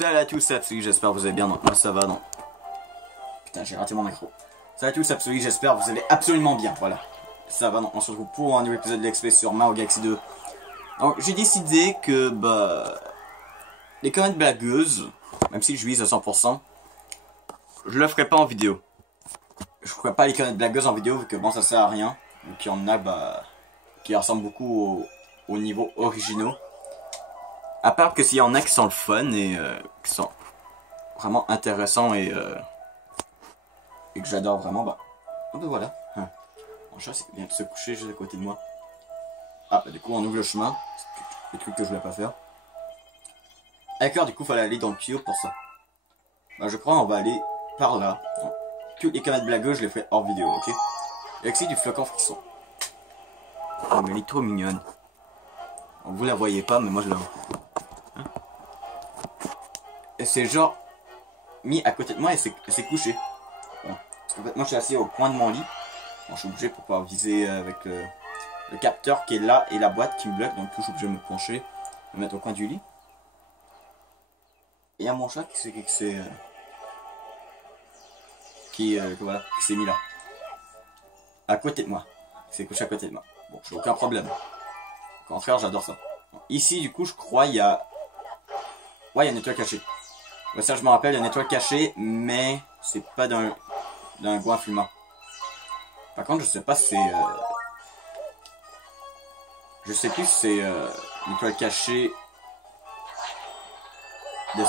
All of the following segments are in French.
Salut à tous, c'est Absolu, j'espère que vous allez bien. Donc moi ça va, non. Putain, j'ai raté mon micro. Salut à tous, c'est Absolu, j'espère que vous allez absolument bien. Voilà. Ça va, non. On se retrouve pour un nouvel épisode de l'XP sur Mario Galaxy 2. Donc j'ai décidé que, les comètes blagueuses, même si je vise à 100%, je le ferai pas en vidéo. Je ferai pas les comètes blagueuses en vidéo, vu que bon, ça sert à rien. Vu qu'il y en a, qui ressemblent beaucoup au niveau originaux. À part que s'il y en a qui sont le fun et qui sont vraiment intéressants et que j'adore vraiment, voilà. Mon chat vient de se coucher juste à côté de moi. Ah, du coup on ouvre le chemin. C'est le truc que je voulais pas faire. D'accord, du coup fallait aller dans le tuyau pour ça. Je crois on va aller par là. Donc, toutes les comètes blagueuses je les ferai hors vidéo, ok? Et aussi du flocon frisson. Oh mais elle est trop mignonne. Bon, vous la voyez pas mais moi je la vois. Et c'est genre mis à côté de moi et c'est couché. Bon. Parce qu'en fait moi je suis assis au coin de mon lit. Bon, je suis obligé pour pouvoir viser avec le capteur qui est là et la boîte qui me bloque. Donc je suis obligé de me pencher, me mettre au coin du lit. Et il y a mon chat qui s'est mis là. À côté de moi. Il s'est couché à côté de moi. Bon, j'ai aucun problème. Au contraire, j'adore ça. Bon, ici du coup je crois il y a... Ouais, il y a une étoile cachée. Ouais, ça je me rappelle, il y a une étoile cachée, mais c'est pas d'un goin fumant. Par contre, je sais pas si c'est... Je sais plus si c'est une étoile cachée de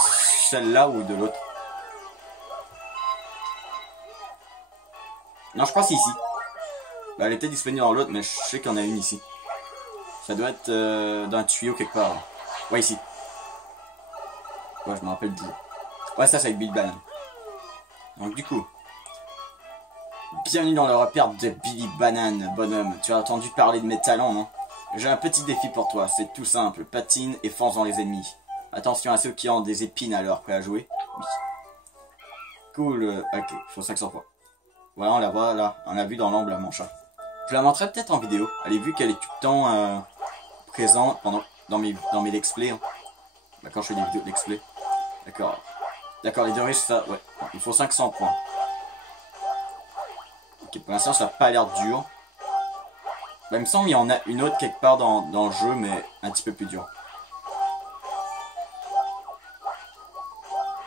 celle-là ou de l'autre. Non, je crois que c'est ici. Elle était disponible dans l'autre, mais je sais qu'il y en a une ici. Ça doit être dans un tuyau quelque part. Là. Ouais, ici. Ouais, je me rappelle du jeu. Ouais, ça, c'est avec Billy Banane. Donc, du coup... Bienvenue dans le repère de Billy Banane, bonhomme. Tu as entendu parler de mes talents, non? J'ai un petit défi pour toi, c'est tout simple. Patine et fonce dans les ennemis. Attention à ceux qui ont des épines alors, prêt à jouer? Oui. Cool, ok, faut 500 fois. Voilà, on la voit là, on l'a vu dans l'ombre, mon chat. Je la montrerai peut-être en vidéo. Elle est vue qu'elle est tout le temps présente dans mes let's play. Hein. Quand je fais des vidéos de let's play. D'accord. D'accord, les deux riches, ça, ouais. Il faut 500 points. Ok, pour l'instant, ça n'a pas l'air dur. Il me semble qu'il y en a une autre quelque part dans le jeu, mais un petit peu plus dur.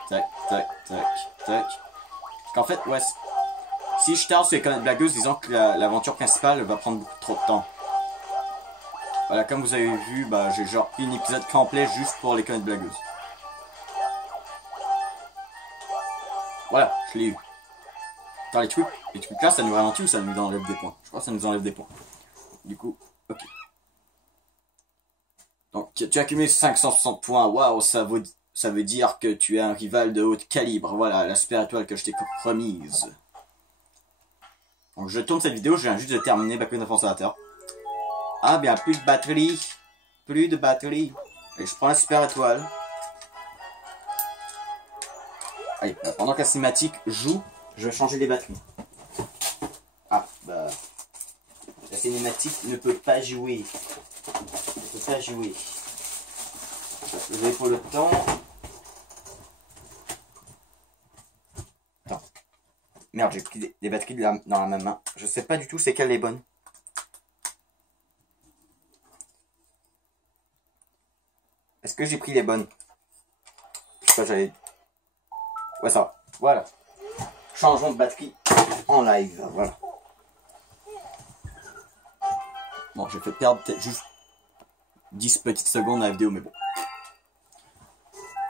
Tac, tac, tac, tac. Parce qu'en fait, ouais, si je tarde sur les comètes blagueuses, disons que l'aventure principale va prendre beaucoup trop de temps. Voilà, comme vous avez vu, j'ai genre pris un épisode complet juste pour les comètes blagueuses. Voilà, je l'ai eu. Attends, les trucs là, ça nous ralentit ou ça nous enlève des points? Je crois que ça nous enlève des points. Du coup, ok. Donc, tu as accumulé 560 points. Waouh, ça veut dire que tu es un rival de haut calibre. Voilà, la super étoile que je t'ai promise. Donc, je tourne cette vidéo. Je viens juste de terminer Back of Fondateur. Ah, bien, plus de batterie. Plus de batterie. Et je prends la super étoile. Allez, pendant que la cinématique joue, je vais changer les batteries. Ah, la cinématique ne peut pas jouer. Ne peut pas jouer. Je vais pour le temps. Attends. Merde, j'ai pris des batteries dans la même main. Je sais pas du tout c'est quelle les bonnes. Est-ce que j'ai pris les bonnes? Je sais pas, j'avais... Ouais, ça va. Voilà. Changeons de batterie en live. Voilà. Bon, j'ai fait perdre peut-être juste 10 petites secondes à la vidéo, mais bon.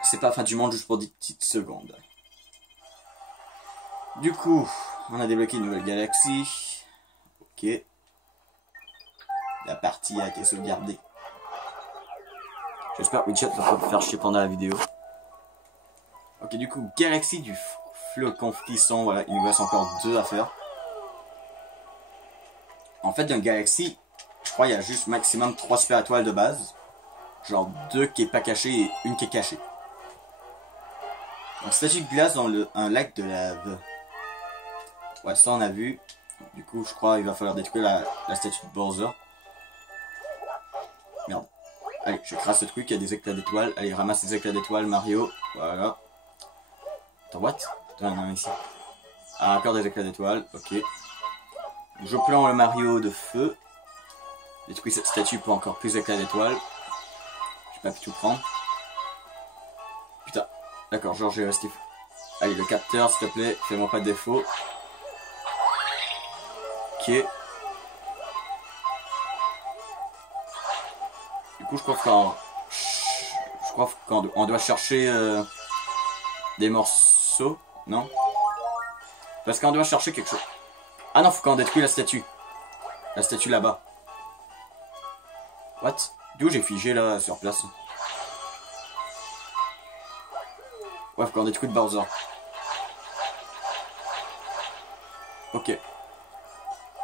C'est pas la fin du monde juste pour 10 petites secondes. Du coup, on a débloqué une nouvelle galaxie. Ok. La partie a été sauvegardée. J'espère que Widget va pas me faire chier pendant la vidéo. Ok, du coup, galaxie du flocon frisson. Voilà, il nous reste encore 2 à faire. En fait, dans une galaxie, je crois qu'il y a juste maximum 3 super étoiles de base. Genre 2 qui est pas cachée et une qui est cachée. Donc, statue de glace dans un lac de lave. Ouais, ça on a vu. Du coup, je crois qu'il va falloir détruire la statue de Bowser. Merde. Allez, je crasse ce truc, il y a des éclats d'étoiles. Allez, ramasse les éclats d'étoiles, Mario. Voilà. Attends, what? Attends, non, ici. Ah, encore des éclats d'étoiles, ok. Je plante le Mario de feu. Détruis cette statue pour encore plus d'éclats d'étoiles. J'ai pas pu tout prendre. Putain. D'accord, genre j'ai resté fou. Allez, le capteur, s'il te plaît, fais-moi pas de défaut. Ok. Du coup, je crois qu'on doit chercher des morceaux, non? Parce qu'on doit chercher quelque chose. Ah non, faut qu'on détruise la statue. La statue là-bas. What? D'où j'ai figé là sur place? Ouais, faut qu'on détruise Bowser. Ok.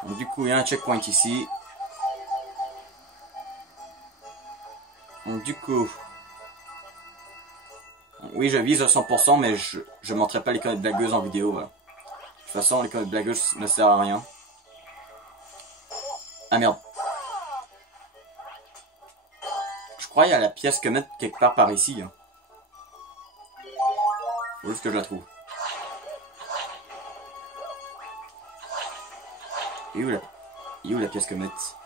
Donc du coup, il y a un checkpoint ici. Donc du coup... Oui, je vise à 100%, mais je montrerai pas les conneries blagueuses en vidéo. Voilà. De toute façon, les conneries blagueuses ne servent à rien. Ah merde. Je crois qu'il y a la pièce que mettre quelque part par ici. Hein. Faut juste que je la trouve. Et où la pièce que mettre?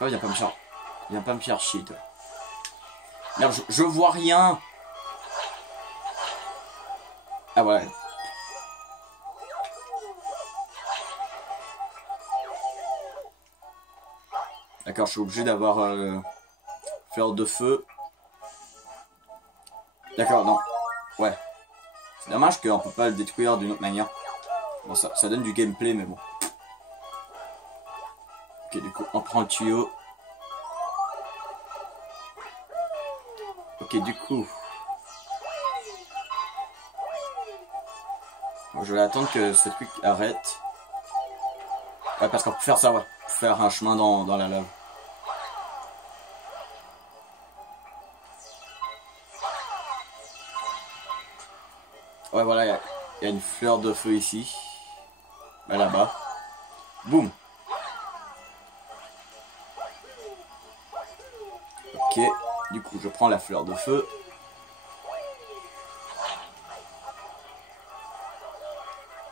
Oh, viens pas me faire... Viens pas me faire chier, toi. Merde, je vois rien. Ah ouais. D'accord, je suis obligé d'avoir fleur de feu. D'accord, non. Ouais. C'est dommage qu'on peut pas le détruire d'une autre manière. Bon, ça donne du gameplay, mais bon. Ok, du coup, on prend le tuyau. Ok, du coup... Bon, je vais attendre que ce truc arrête. Ouais, parce qu'on peut faire ça, ouais. On peut faire un chemin dans la lave. Ouais, voilà, il y a une fleur de feu ici. Bah, là-bas. Boum. Ok, du coup, je prends la fleur de feu.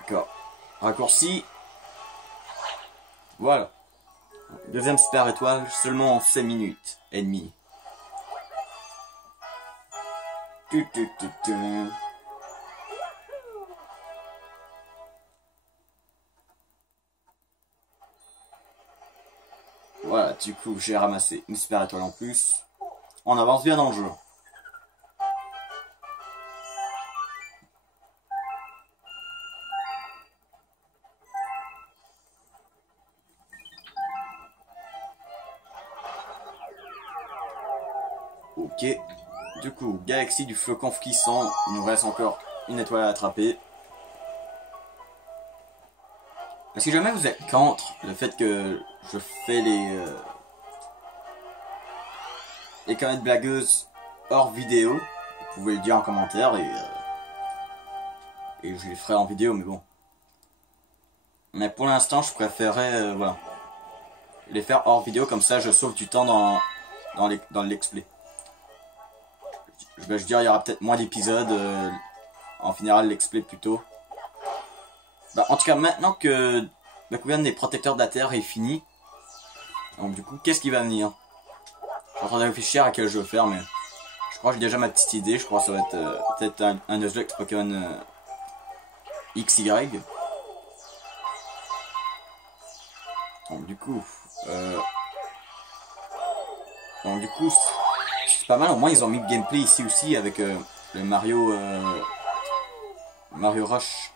D'accord. Raccourci. Voilà. Deuxième super étoile, seulement en 5 minutes et demie. Voilà, du coup, j'ai ramassé une super étoile en plus. On avance bien dans le jeu. Ok. Du coup, galaxie du flocon frissant. Il nous reste encore une étoile à attraper. Si jamais vous êtes contre le fait que je fais les conneries blagueuses hors vidéo, vous pouvez le dire en commentaire et je les ferai en vidéo, mais bon. Mais pour l'instant, je préférais voilà, les faire hors vidéo, comme ça je sauve du temps dans le let's play. Je veux dire, il y aura peut-être moins d'épisodes, en général let's play plutôt. Bah, en tout cas, maintenant que la gouverne des protecteurs de la Terre est finie, donc du coup, qu'est-ce qui va venir? Je suis en train de réfléchir à quel jeu faire, mais je crois que j'ai déjà ma petite idée. Je crois que ça va être peut-être un Nuzlocke Pokémon XY. Donc du coup, c'est pas mal. Au moins, ils ont mis le gameplay ici aussi avec le Mario Rush.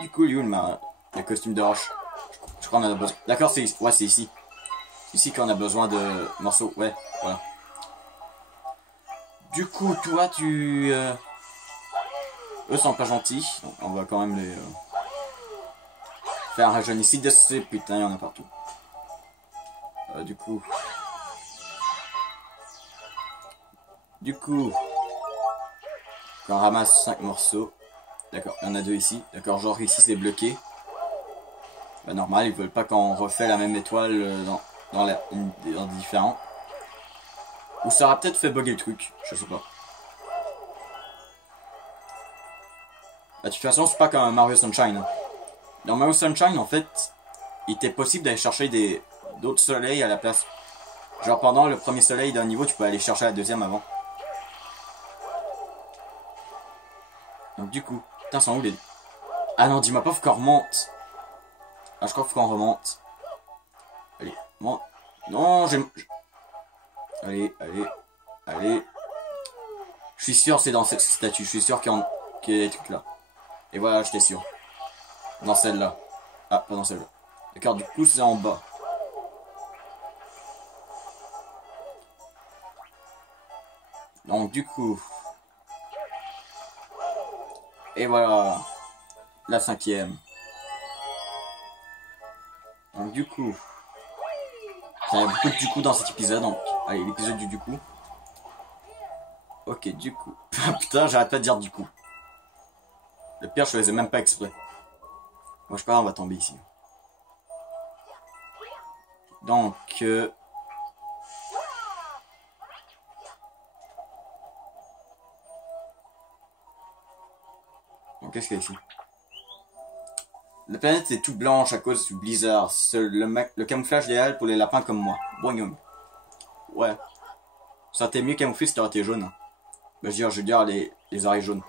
Du coup, lui, le costume de Rush. Je crois qu'on en a besoin. D'accord, c'est ici. C'est ici qu'on a besoin de morceaux. Ouais, voilà. Du coup, toi, eux sont pas gentils. Donc, on va quand même les faire un jeune ici. Putain, il y en a partout. Du coup, on ramasse 5 morceaux. D'accord, il y en a 2 ici. D'accord, genre ici c'est bloqué. Bah normal, ils veulent pas qu'on refait la même étoile dans dans des différents. Ou ça aura peut-être fait bugger le truc, je sais pas. De toute façon, c'est pas comme Mario Sunshine. Hein. Dans Mario Sunshine, en fait, il était possible d'aller chercher d'autres soleils à la place. Genre pendant le premier soleil d'un niveau, tu peux aller chercher la deuxième avant. Donc du coup, putain, c'est où les... Ah non, dis-moi pas, faut qu'on remonte. Ah, je crois qu'il faut qu'on remonte. Allez, bon. Non, Allez, allez, allez. Je suis sûr c'est dans cette statue, je suis sûr qu'il y a des trucs là. Et voilà, j'étais sûr. Dans celle-là. Ah, pas dans celle-là. D'accord, du coup, c'est en bas. Donc, du coup... Et voilà. La 5e. Donc, du coup... Il y a beaucoup de du coup dans cet épisode, donc... Allez, l'épisode du coup. Ok, du coup... Putain, j'arrête pas de dire du coup. Le pire, je faisais même pas exprès. Moi, je sais pas, on va tomber ici. Donc... Donc, qu'est-ce qu'il y a ici? La planète est toute blanche à cause du blizzard. Seul le camouflage idéal pour les lapins comme moi. Boing. Ouais. Ça aurait été mieux camouflé si t'aurais été jaune. Hein. Bah, je veux dire les oreilles jaunes.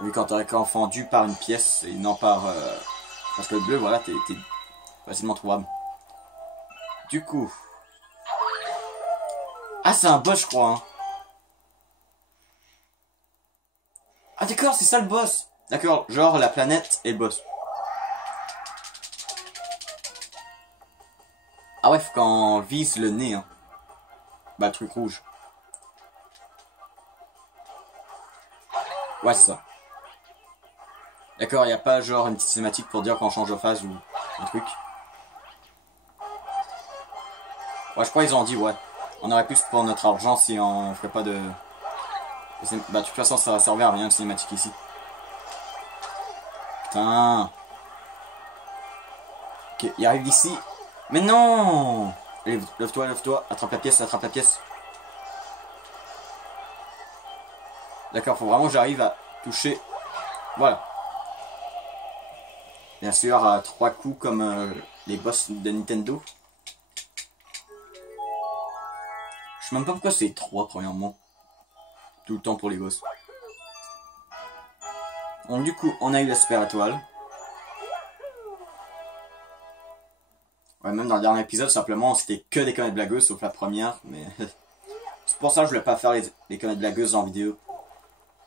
Vu quand t'aurais confondu par une pièce et non par... Parce que le bleu, voilà, t'es facilement trouvable. Du coup... Ah, c'est un boss, je crois. Hein. Ah, d'accord, c'est ça le boss. D'accord, genre la planète et le boss. Ah ouais, faut qu'on vise le nez. Hein. Bah, le truc rouge. Ouais, c'est ça. D'accord, y a pas genre une petite cinématique pour dire qu'on change de phase ou un truc. Ouais, je crois qu'ils ont dit, ouais. On aurait plus pour notre argent si on ferait pas de... Bah, de toute façon, ça va servir à rien de cinématique ici. Putain. Ok, il arrive d'ici. Mais non! Allez, lève-toi. Attrape la pièce, attrape la pièce. D'accord, faut vraiment que j'arrive à toucher. Voilà. Bien sûr, à 3 coups comme les boss de Nintendo. Je sais même pas pourquoi c'est 3 premièrement. Tout le temps pour les boss. Donc du coup, on a eu la super étoile. Ouais, même dans le dernier épisode, simplement, c'était que des comètes blagueuses, sauf la première, mais... c'est pour ça que je voulais pas faire les comètes blagueuses en vidéo.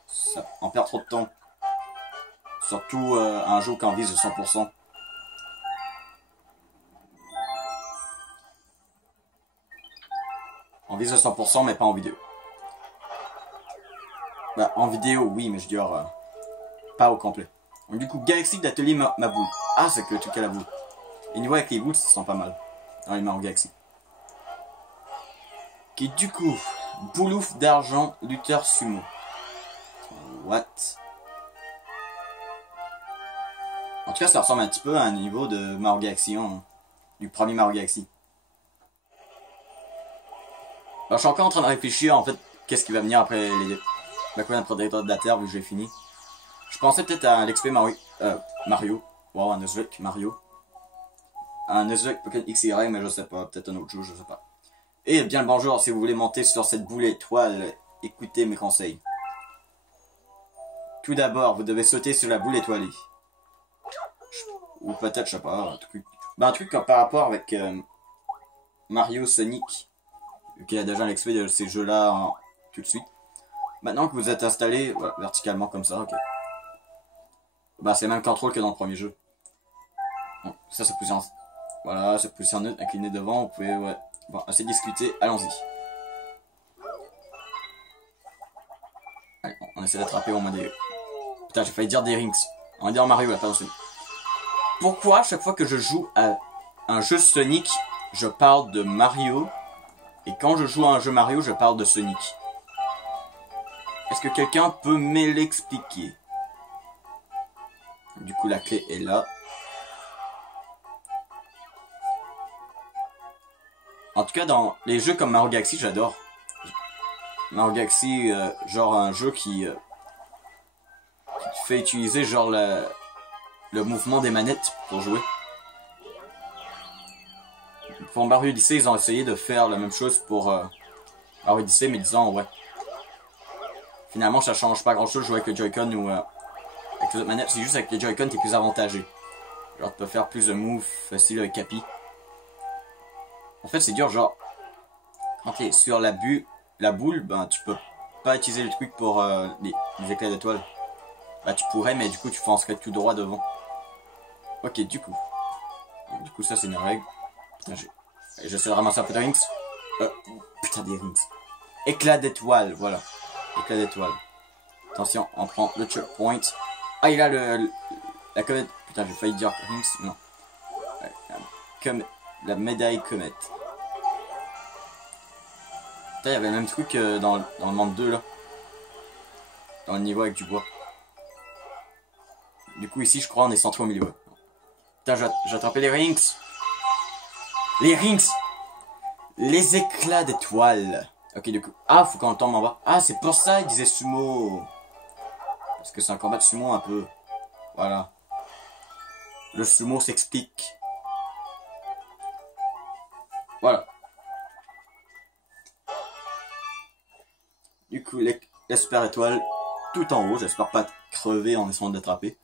Ça en perd trop de temps. Surtout un jeu qui en vise de 100%. On vise de 100%, mais pas en vidéo. Bah, en vidéo, oui, mais je veux dire, pas au complet. Donc, du coup, Galaxy d'atelier ma boule. Ah, c'est que le truc à la boule. Et niveau avec les boules, ça sent pas mal. Dans les Mario Galaxy. Qui du coup, Boulouf d'argent, lutteur sumo. What? En tout cas, ça ressemble un petit peu à un niveau de Mario Galaxy 1. Hein, du premier Mario Galaxy. Alors, je suis encore en train de réfléchir, en fait, qu'est-ce qui va venir après la colonne prédateur de la Terre, vu que j'ai fini. Je pensais peut-être à l'XP Mario. Wow, un Nuzlocke Mario. Un Nuzlocke Pokémon XY, mais je sais pas. Peut-être un autre jeu, je sais pas. Et bien le bonjour, si vous voulez monter sur cette boule étoile, écoutez mes conseils. Tout d'abord, vous devez sauter sur la boule étoilée. Ou peut-être, je sais pas, un truc... Ben, un truc comme par rapport avec Mario, Sonic. Vu qu'il y a déjà l'XP de ces jeux-là tout de suite. Maintenant que vous êtes installé voilà, verticalement comme ça, ok. Bah, c'est le même contrôle que dans le premier jeu. Bon, ça, c'est position... Voilà, c'est position neutre, incliné devant, vous pouvez, ouais... Bon, assez discuter, allons-y. Allez, on essaie d'attraper au moins des... Putain, j'ai failli dire des rings. On va dire Mario, là, pardon, Sonic. Pourquoi, chaque fois que je joue à un jeu Sonic, je parle de Mario, et quand je joue à un jeu Mario, je parle de Sonic? Est-ce que quelqu'un peut me l'expliquer? Du coup, la clé est là. En tout cas, dans les jeux comme Mario Galaxy, j'adore. Mario Galaxy, genre un jeu qui te fait utiliser genre le mouvement des manettes pour jouer. Pour Mario Odyssey, ils ont essayé de faire la même chose pour Mario Odyssey, mais disant ouais. Finalement, ça change pas grand chose de jouer avec le Joy-Con ou avec les autres manettes, c'est juste avec les Joy-Con t'es plus avantagé. Genre tu peux faire plus de moves faciles avec Capi. En fait c'est dur, genre quand t'es sur la boule, ben tu peux pas utiliser le truc pour les éclats d'étoiles. Bah tu pourrais, mais du coup tu foncerais tout droit devant. Ok, du coup ça c'est une règle. Putain, j'essaie de ramasser un peu de rings. Putain des rings. Éclat d'étoiles, voilà. Éclat d'étoiles. Attention, on prend le checkpoint. Ah, il a la comète. Putain, j'ai failli dire rings, non. Comme la médaille comète. Putain, il y avait le même truc dans le monde 2 là. Dans le niveau avec du bois. Du coup, ici, je crois, on est centré au milieu. Putain, j'ai attrapé les rings. Les rings. Les éclats d'étoiles. Ok, du coup. Ah, faut qu'on tombe en bas. Ah, c'est pour ça, il disait sumo. Parce que c'est un combat de sumo un peu. Voilà. Le sumo s'explique. Voilà. Du coup, les super étoiles tout en haut. J'espère pas crever en essayant de l'attraper.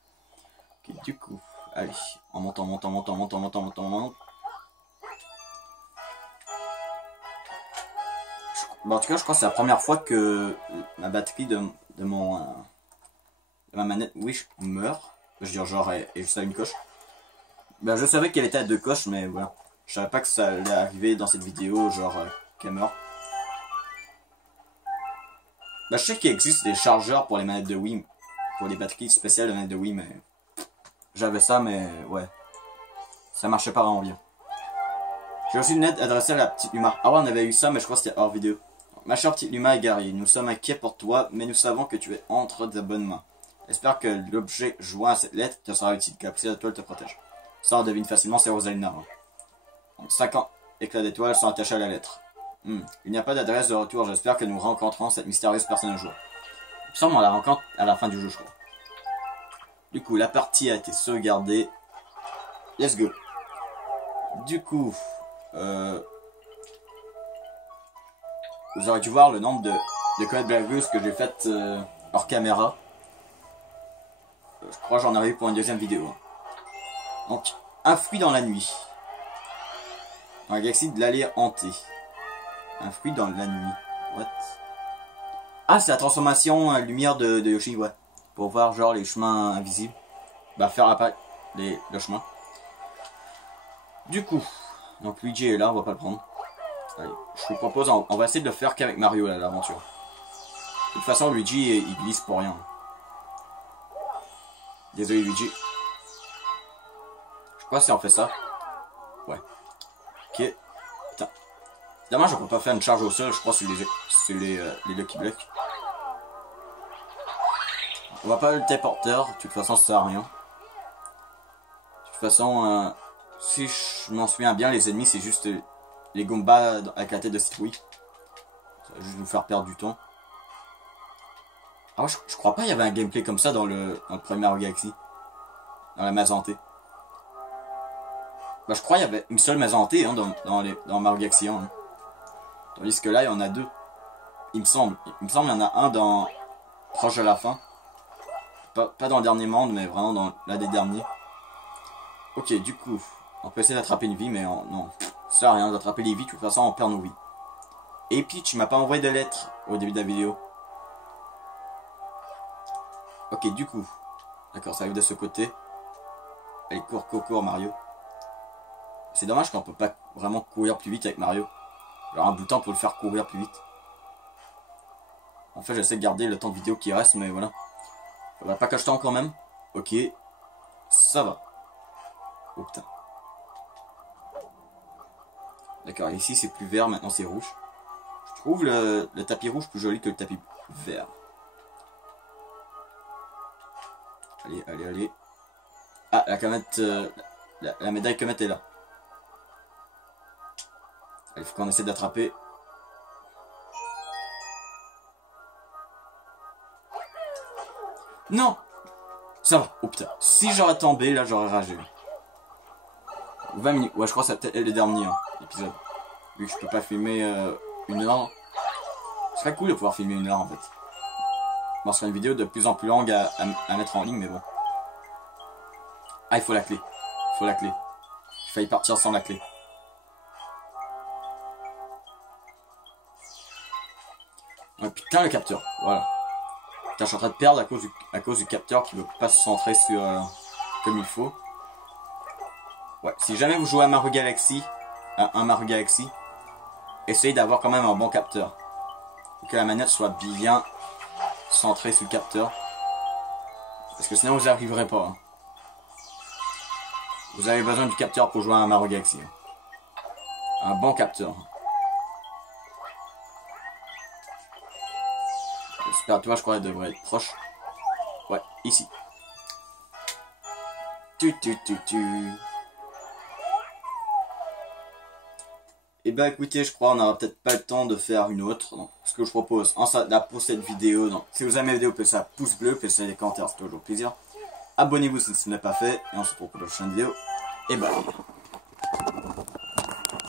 Ok, du coup. Allez, on monte. Bon, en tout cas, je crois que c'est la première fois que ma batterie de ma manette Wish meurt. Je veux dire, genre, est juste à une coche. Ben, je savais qu'elle était à 2 coches, mais voilà. Je savais pas que ça allait arriver dans cette vidéo, genre, qu'elle meurt. Ben, je sais qu'il existe des chargeurs pour les manettes de Wii, pour les batteries spéciales de manettes de Wii, mais j'avais ça, mais ouais. Ça marchait pas vraiment bien. J'ai reçu une lettre adressée à la petite Luma. Ah ouais, on avait eu ça, mais je crois que c'était hors vidéo. Ma chère petite Luma égarée, nous sommes inquiets pour toi, mais nous savons que tu es entre de bonnes mains. J'espère que l'objet joint à cette lettre te sera utile, car la toile te protège. Ça, on devine facilement, c'est Rosalina. Donc, 50 éclats d'étoiles sont attachés à la lettre. Il n'y a pas d'adresse de retour, j'espère que nous rencontrons cette mystérieuse personne un jour. Il me semble qu'on la rencontre à la fin du jeu, je crois. Du coup, la partie a été sauvegardée. Let's go. Du coup, vous aurez dû voir le nombre de comètes blagueuses que j'ai faites hors caméra. Je crois que j'en aurai eu pour une deuxième vidéo. Donc, un fruit dans la nuit. Dans la galaxie de l'allée hantée. Un fruit dans la nuit. What? Ah, c'est la transformation lumière de Yoshi, ouais. Pour voir genre les chemins invisibles. Bah, faire apparaître le chemin. Du coup, donc Luigi est là, on va pas le prendre. Allez, je vous propose, on va essayer de le faire qu'avec Mario là, l'aventure. De toute façon, Luigi, il glisse pour rien. Désolé, Luigi. Je sais pas si on fait ça. Ouais. Ok. Putain. Dommage, on peut pas faire une charge au sol, je crois que c'est les Lucky Blocks. On va pas le téléporteur, de toute façon, ça sert à rien. De toute façon, si je m'en souviens bien, les ennemis, c'est juste les Goombas avec la tête de Stewie. Ça va juste nous faire perdre du temps. Ah, je crois pas qu'il y avait un gameplay comme ça dans le premier Mario Galaxy. Dans la maison hantée. Bah, je crois qu'il y avait une seule maison hantée hein, dans Mario Galaxy 1. Hein. Tandis que là, il y en a 2. Il me semble. Il me semble qu'il y en a un proche de la fin. Pas dans le dernier monde, mais vraiment dans l'un des derniers. Ok, du coup, on peut essayer d'attraper une vie, mais non. Ça sert à rien d'attraper les vies, de toute façon, on perd nos vies. Et puis, tu m'as pas envoyé de lettre au début de la vidéo. Ok, du coup. D'accord, ça arrive de ce côté. Allez, cours, Mario. C'est dommage qu'on peut pas vraiment courir plus vite avec Mario. Alors un bouton pour le faire courir plus vite. En fait, j'essaie de garder le temps de vidéo qui reste, mais voilà. Faudra pas que je tente quand même. Ok. Ça va. Oh putain. D'accord, ici c'est plus vert, maintenant c'est rouge. Je trouve le tapis rouge plus joli que le tapis vert. Allez. Ah, la comète, la médaille comète est là. Il faut qu'on essaie d'attraper. Non! Ça va. Oh putain. Si j'aurais tombé, là, j'aurais ragé. 20 minutes. Ouais, je crois que c'est peut-être le dernier épisode. Vu que je peux pas filmer une heure. Ce serait cool de pouvoir filmer une heure, en fait. Bon, ce serait une vidéo de plus en plus longue à mettre en ligne, mais bon. Ah, il faut la clé. Il faut la clé. J'ai failli partir sans la clé. Oh putain, le capteur. Voilà. Putain, je suis en train de perdre à cause du capteur qui veut pas se centrer sur comme il faut. Ouais, si jamais vous jouez à Mario Galaxy, un Mario Galaxy, essayez d'avoir quand même un bon capteur. Que la manette soit bien centrée sur le capteur. Parce que sinon vous n'y arriverez pas. Hein. Vous avez besoin du capteur pour jouer à un Mario Galaxy. Hein. Un bon capteur. J'espère, toi, je crois qu'elle devrait être proche. Ouais, ici. Et bah écoutez, je crois qu'on n'aura peut-être pas le temps de faire une autre. Donc, ce que je propose pour cette vidéo, donc, si vous aimez la vidéo, faites ça pouce bleu, faites ça dans les commentaires, c'est toujours plaisir. Abonnez-vous si ce n'est pas fait, et on se retrouve pour la prochaine vidéo. Et bye.